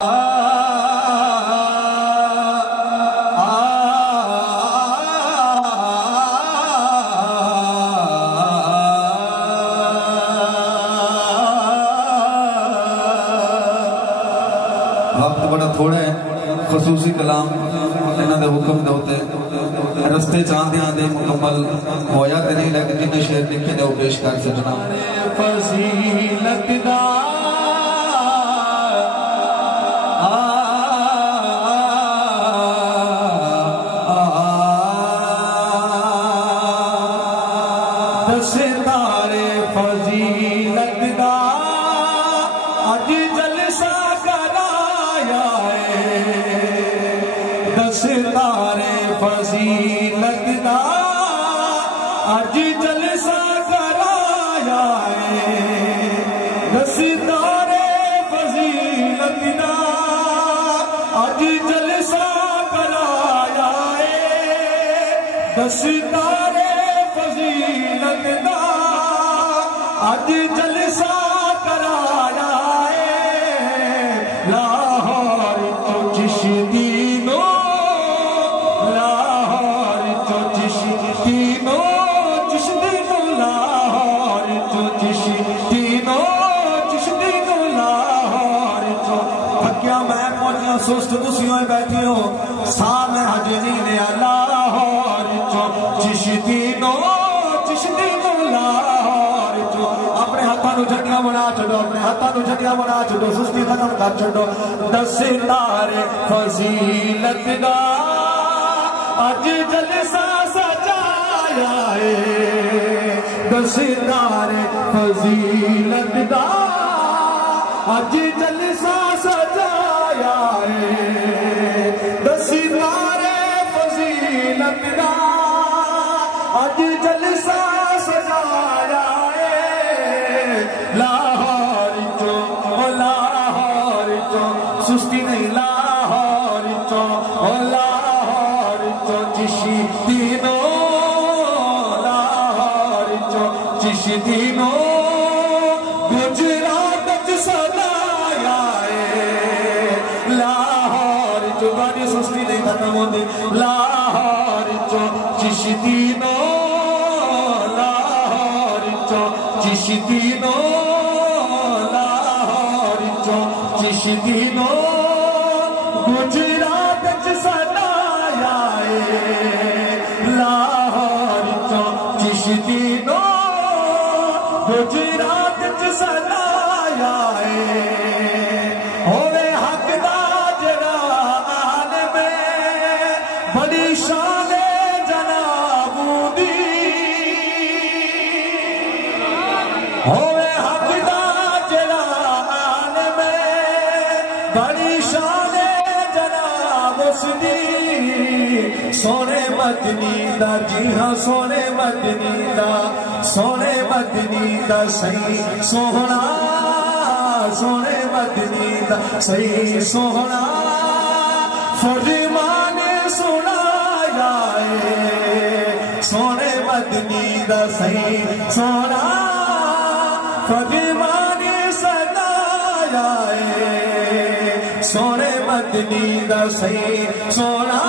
وقت بڑا تھوڑا ہے، خصوصی کلام انہاں دے حکم دے ہوتے رستے چاندے آندے مکمل ہویا تے نہیں، لیکن جنہیں شعر لکھے دے وہ پیش کر سکنا۔ فضیلت دا ستارے فضیلت دا اج جلسہ کرایا ہے، ستارے فضیلت دا اج جلسہ کرایا ہے، ستارے فضیلت دا اج جلسہ کرایا ہے، ستارے فضیلت دا اج جلسہ کرایا ہے، لاہور تو چشتی نو، لاہور تو چشتی نو، چشتی نو لاہور تو چشتی نو، چشتی نو لاہور تو تھکیا میں پہنچیا سست تسی ہوئے بیٹھی ہو، ساہ میں حجی نہیں لیا، لاہور تو چشتی نو، چشتی نو لاہور تو اپنے ہاتھاں نو جھنڈیاں بنا چھڈو، اپنے ہاتھاں نو جھنڈیاں بنا چھڈو، سستی ختم کر چھڈو، ستارے فضیلت دا اج جلسہ سجایا ہے، ستارے فضیلت دا اج جلسہ سجایا ہے، ستارے فضیلت دا اج جلسہ سجایا ہے، لاہور تو سستی نہیں، لاہور تو چشتی نو، لاہور تو چشتی نو، گجرات چ سدایا ہے، لاہور تو بڑی سستی نہیں ختم ہوندی، لاہور تو چشتی نو، لاہور تو چشتی نو، لاہور تو چشتی نو، گجرات چ سدایا ہے، لاہور تو چشتی نو، گجرات چ سدایا ہے، ہوے حق دا جڑا عالم بڑی شان جناب دی، ہوے حق دا جڑا عالم بڑی شان جناب اس دی، سونے مدنی دا جی ہاں سونے مدنی دا، سونے مدنی دا صحیح سوہنا، سونے مدنی دا صحیح سوہنا فرمان سنایا ہے، سونے مدنی دا صحیح سونا فرمان سنایا ہے، سونے مدنی دا صحیح سونا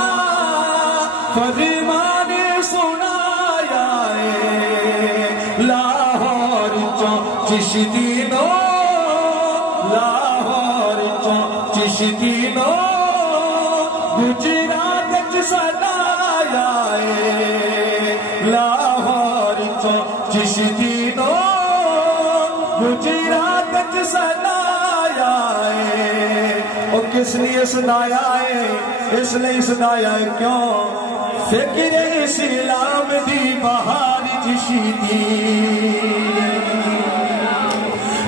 فرمان سنایا ہے، لاہور تو چشتی نو، لاہور تو چشتی نو، گجرات چ سدایا ہے، لاہور تو چشتی نو، گجرات چ سدایا ہے، وہ کس لیے سدایا ہے؟ اس لیے سدایا ہے کیوں؟ فکر اسلام دی بہار چشتی،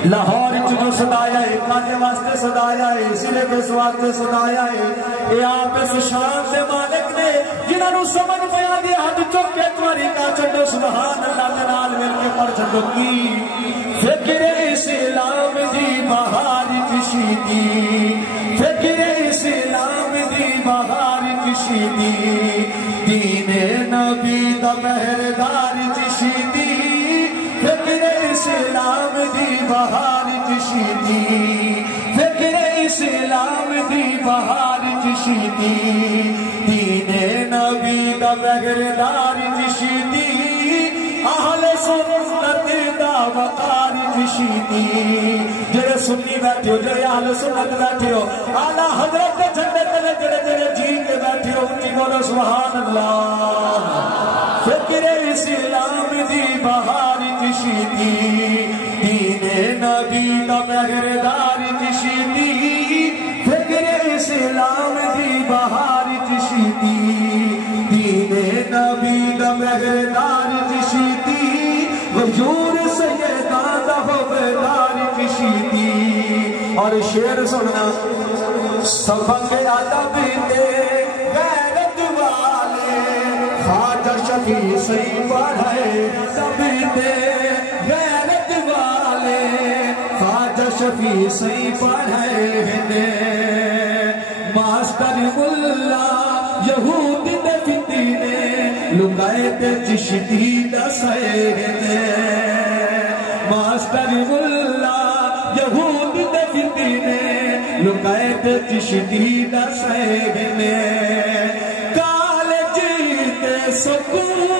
لاہور جو سدایا ہے کانے واسطے سدایا ہے، سرے کے واسطے سدایا ہے، اے آپ اس شان دے مالک نے جنہاں نو سمجھ پیا دی حد چک کے تمہاری کا چھڈو، سبحان اللہ دے نال مل کے پڑھ چھڈو کی فکر اسلام دی بہار چشتی، فکر اسلام دی بہار چشتی، دین نبی دا مہردار چشتی، فکر اسلام دی بہار چشتی، فکر اسلام دی بہار جشیدی دین نبی دا بغردار جشیدی اہل سنت دا وقار جشیدی جڑے سنی بیٹھے ہو جڑے اہل سنت بیٹھے ہو اعلیٰ حضرت کے جھنڈے تلے جڑے جڑے جی کے بیٹھے ہو اونچی بولو سبحان اللہ فکر اسلام دی بہار جشیدی دین نبی دا بغردار جشیدی فکر اسلام دی بہار جشیدی دین نبی دا بغردار جشیدی حضور سیدان دا حبدار جشیدی اور شعر سننا سبق ادب دے غیرت والے خواجہ شفیع سی پڑھائے ادب دے غیرت والے خواجہ شفیع سی پڑھائے ماسٹر ملا یہود دے فتنے لگائے تے چشتی دسائے ماسٹر ملا یہود دے فتنے لگائے تے چشتی دسائے کالج تے سکول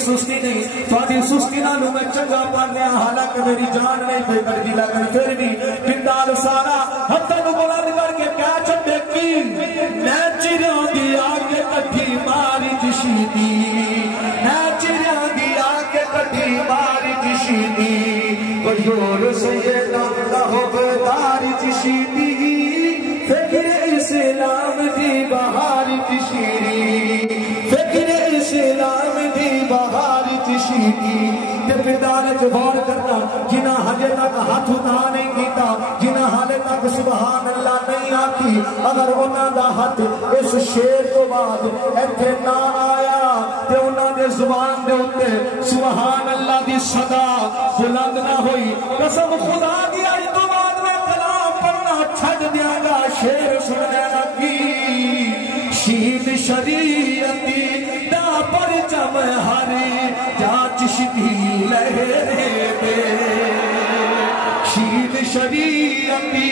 سستی نہیں تھوڑی سستی نالوں میں چنگا پانے حالانکہ میری جان نہیں پہ کردی لیکن پھر بھی پندال سارا ہتھاں نوں بلند کر کے کیا چھڈے کی میں چریاں دی آگے کٹھی ماری جشیدی میں چریاں دی آگے کٹھی ماری جشیدی کوئی اور سیدان دا حبدار جشیدی فکر اسلام دی بہار جشیدی فکر اسلام دی بہار جشیدی تے پردار غور کرنا جنہ حجے تک ہاتھ اٹھا نہیں کیتا جنہ حالے تک سبحان اللہ نہیں آتی اگر انہاں دا ہاتھ اس شیر تو بعد ایتھے نہ آیا تے انہاں دے زبان دے اوتے سبحان اللہ دی صدا بلند نہ ہوئی قسم خدا دی اج تو بعد میں کلام پڑھنا چھڈ دیاں گا شیر سننے لگی شید شریعتی دا پرچم ہری جا چشتی لہرے دے شید شریعتی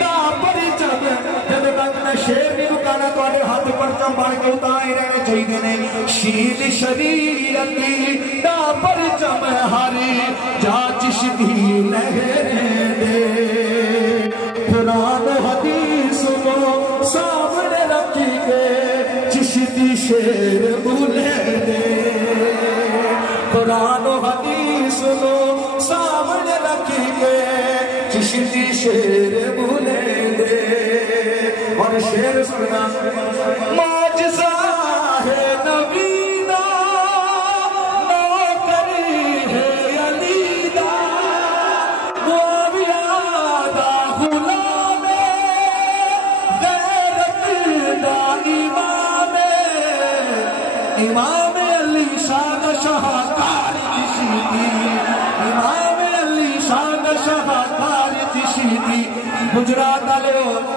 دا پرچم جب تک میں شیر نہیں رکانا توڑے ہاتھ پرچم بڑھ کے اتائے رہنے چاہیے نہیں شید شریعتی دا پرچم ہری جا چشتی لہرے دے قرآن حدیث کو سامنے رکھی کے چشتی شیر بھولے دے قرآن و حدیث کو سامنے رکھی کے چشتی شیر بھولے دے اور شیر سننا معجزہ ہے نبی دا نوکری ہے علی دا معاویہ دا غلام غیرت دا امام علی شان شاہکار جشیدی امام علی شان شاہکار جشیدی گجرات والے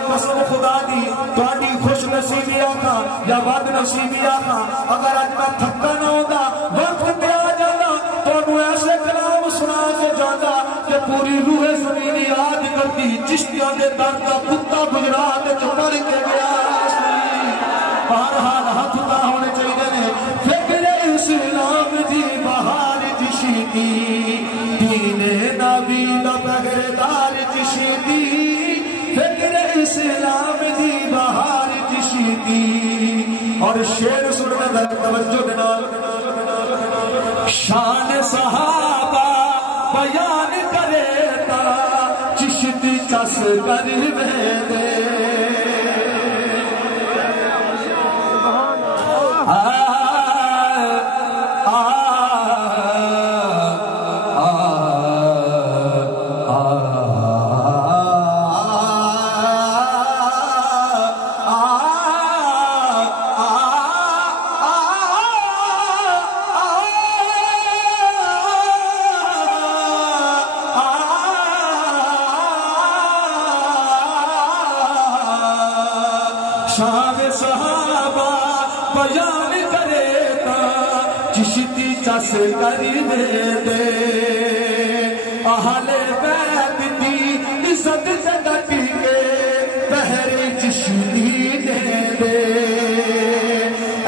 قسم خدا دی تہاڈی خوش نصیبی آقا یا بد نصیبی آقا اگر اج میں تھکا نہ ہوندا وقت تے آ جاندا تانوں ایسے کلام سنا کے جاندا کہ پوری روح زمین یاد کرتی چشتیاں دے در دا کتا گجرات وچ پڑھ کے گیا بہرحال ہاتھ اٹھا ہونے چاہیے نے فکر اسلام دی بہار جشیدی دین نبی دا بغردار جشیدی فکر اسلام دی بہار جشیدی اور شعر سننا در توجہ دنال شان صحابہ بیان کرے تا چشتی چس کر دے بیان کرے تا چشتی چس کر دے اہل بیت دی عزت جگت کے بہر چشتی دے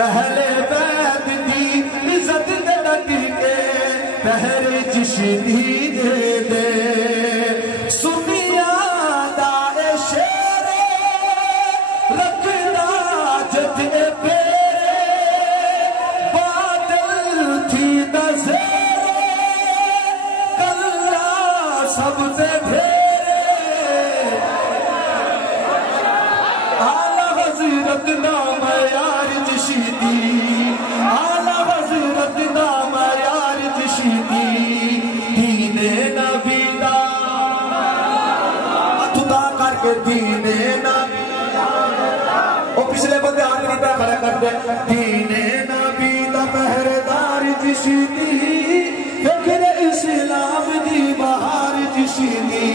اہل بیت دی عزت جگت کے بہر چشتی دے سنیا دار شیر رکھنا جت پیرے بادل تھی نظر کلا سب سے بھیرے اعلی حضرت نام یار جشیدی اعلی حضرت نام یار جشیدی دین نبی دا خدا کر کے دین نبی وہ پچھلے بندے آگے نہیں پہ کھڑا کر دے دین نبی دا پہردار جشیدی فکر اسلام دی بہار جشیدی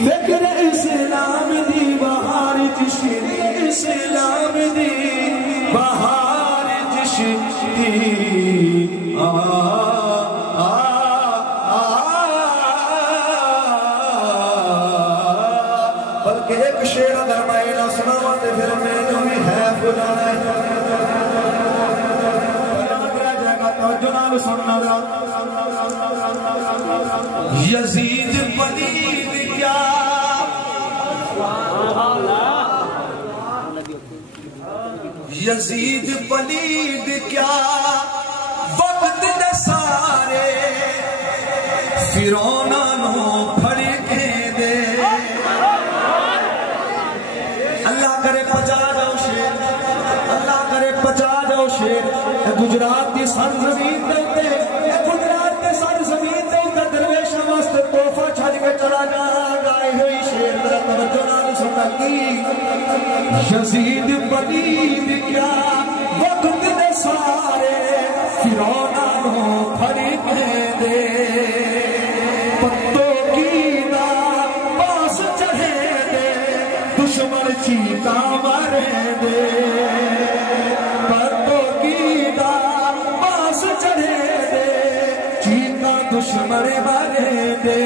فکر اسلام دی بہار جشیدی اسلام دی بہار جشیدی بلکہ ایک شیر اگر میں نہ سناواتے پھر میں جو بھی ہے بلانا ہے توجہ نال سننا ذرا یزید پلید کیا یزید پلید کیا وقت دے سارے فرعوناں نوں پھڑ کے دے اللہ کرے پچا جاؤ شیر اللہ کرے پچا جاؤ شیر گجرات کی سر زمین دے گجرات کے سر زمین دے درویشاں واسطے تحفہ چھڈ کے چلا جا گائے ہوئی شیر ذرا توجہ نال سننا کی یزید پلید کیا وقت دے سارے فرعوناں نوں پھڑ کے دے پتوں کی نا پاس چڑھے دے دشمن چیتا مارے دے پتوں کی نا پاس چڑھے دے چیتا دشمن مارے دے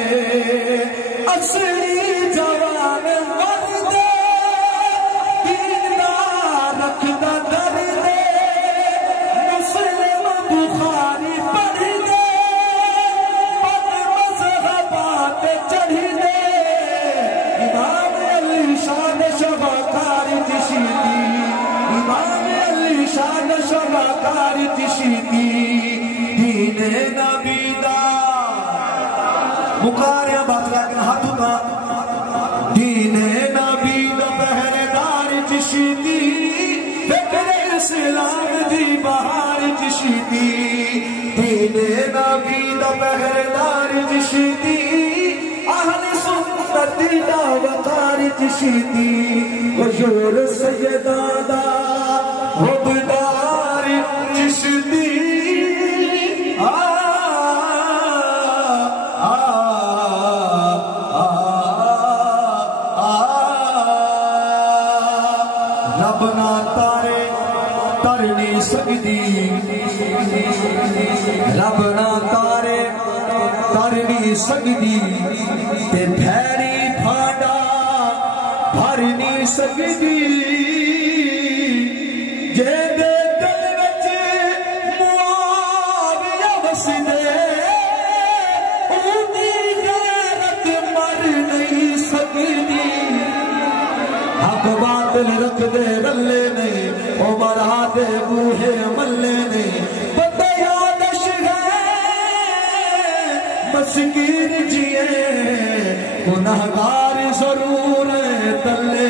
اصلی جوان مرد دین دا رکھدا در دے مسلم بخاری پڑھ دے بد مذہبات چڑھ دے امام علی شان شبکار جشیدی امام علی شان شبکار جشیدی دین نبی دا مکاریاں بات لیکن ہاتھ اٹھا دین نبی دا پہرےدار جشیدی فکر اسلام دی بہار جشیدی دین نبی دا پہرےدار جشیدی اہل سنت دا وقار جشیدی حضور سیدہ دا حبدار جشیدی رب نہ تارے تر نہیں سکتی رب نہ تارے تر نہیں سکتی تے پھیری پھاڑا بھر نہیں سکتی جے دے دل وچ معاویہ وسدے اونی غیرت مر نہیں سکتی حق باطل رکھ دے رلے نہیں او مرا دے بوہے ملے نہیں بندے یادش گئے مسکین جیے گناہگار ضرور تلے